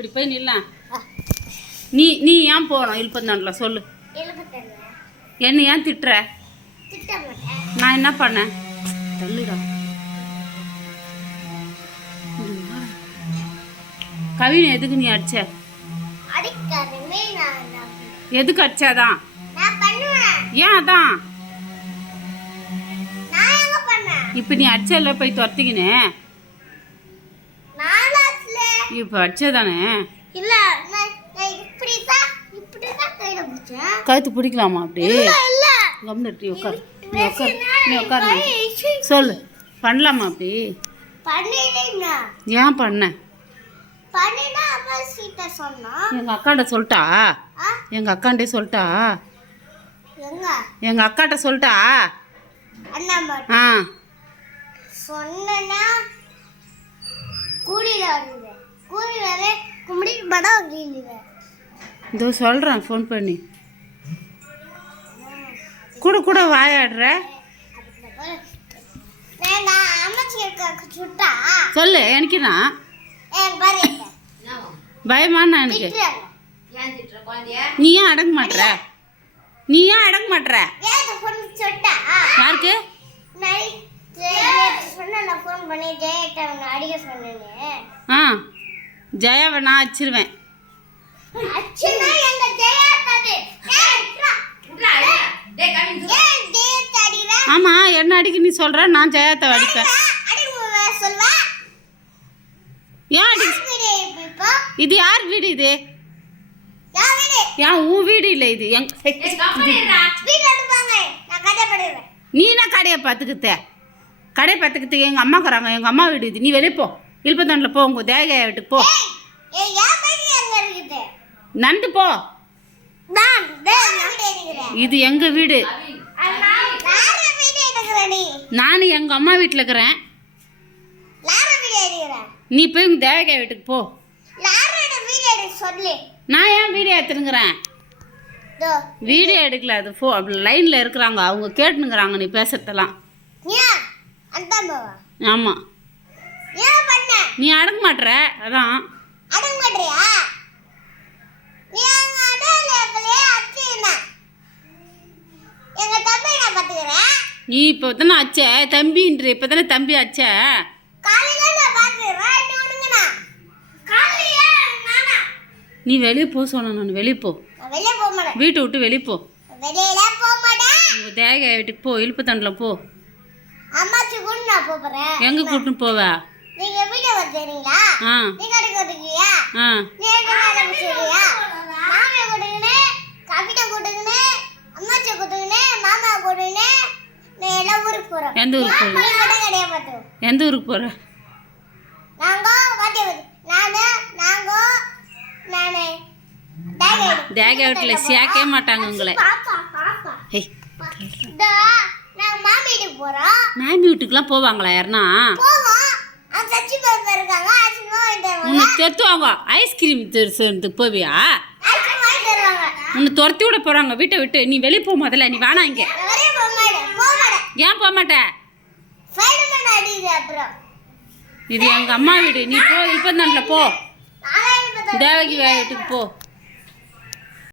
இப்படி போய் நில்லாம். நீ நீ ஏன் போகணும் இழுப்பந்தாண்டில் சொல்லு. என்ன ஏன் திட்டுற? நான் என்ன பண்ணேன்? தள்ளுடா. கவினை எதுக்கு நீ அடிச்ச? எதுக்கு அடிச்சாதான்? ஏன் அதான் இப்ப நீ அடிச்சல போய் துரத்திக்கினே இப்ப அடிச்சதானே? கழுத்து பிடிக்கலாமா? அப்படி கம்னு உட்கார். நீ உட்கார், நீ உட்கார். சொல்லு, பண்ணலாமா? அப்படி ஏன் பண்ண? எங்க அக்காண்ட சொல்லிட்டா? எங்க அக்காண்டே சொல்லிட்டா? எங்க அக்காட்ட சொல்லிட்டா? ஆ சொன்னா இதோ சொல்கிறேன் ஃபோன் பண்ணி. கூட கூட வாயாடுற. சொல்லு. எனக்கு நான் பயமாண்ணா எனக்கு. நீ ஏன் அடங்க மாட்டுற? நீ ஏன் அடங்க மாட்டுற? யாருக்கு? ஆ ஜெயாவை நான் அடிச்சிருவேன். ஆமா, என்ன அடிக்க நீ சொல்ற? நான் ஜெயாத்தை அடிப்பேன். ஏன் அடி? இது யார் வீடு? இது ஏன் உன் வீடு இல்லை? இது நீ என்ன கடையை பார்த்துக்கிட்ட? கடையை பார்த்துக்கிட்டு எங்கள் அம்மாக்குறாங்க. எங்கள் அம்மா வீடு இது. நீ வெளியே போ. இழுப்பத்தாண்டில் போ. உங்க தேங்காய் வீட்டுக்கு போ. நண்டு போ. இது எங்க வீடு. நானும் எங்க அம்மா வீட்டில் இருக்கிறேன். நீ போய் உங்க தேவகாய் வீட்டுக்கு போ. நான் ஏன் வீடியோ எடுத்துனுங்கிறேன்? வீடியோ எடுக்கல. அது லைனில் இருக்கிறாங்க, அவங்க கேட்டுனுங்கிறாங்க நீ பேசுறதெல்லாம். ஆமாம், நீ அடங்க மாட்டுற. அதான் நீ இப்போ தானே அச்ச தம்பின்ற. இப்போ தானே தம்பி அச்ச. நீ வெளியே போ சொன்ன. நான் வெளியே போ. வீட்டை விட்டு வெளியே போ. உங்கள் தேங்காய் வீட்டுக்கு போ. இழுப்பத்தாண்டில் போ. எங்கே கூட்டின்னு போவ? ஆ ஆ எந்த ஊருக்கு போற? எந்த ஊருக்கு போற? தேங்காய் வீட்டில் சேர்க்கவே மாட்டாங்க உங்களை. மாமி வீட்டுக்குலாம் போவாங்களா யாருன்னா? உன்னை துரத்துவாங்க. ஐஸ்கிரீம் தெரிஞ்சதுக்கு போவியா? உன்னை துரத்தி விட போகிறாங்க வீட்டை விட்டு. நீ வெளியே போக முதல்ல. நீ வேணாம் இங்கே. ஏன் போக மாட்டேன்? இது எங்கள் அம்மா வீடு. நீ போ. இழுப்பந்தாண்டில் போ. தேவகி வீட்டுக்கு போ.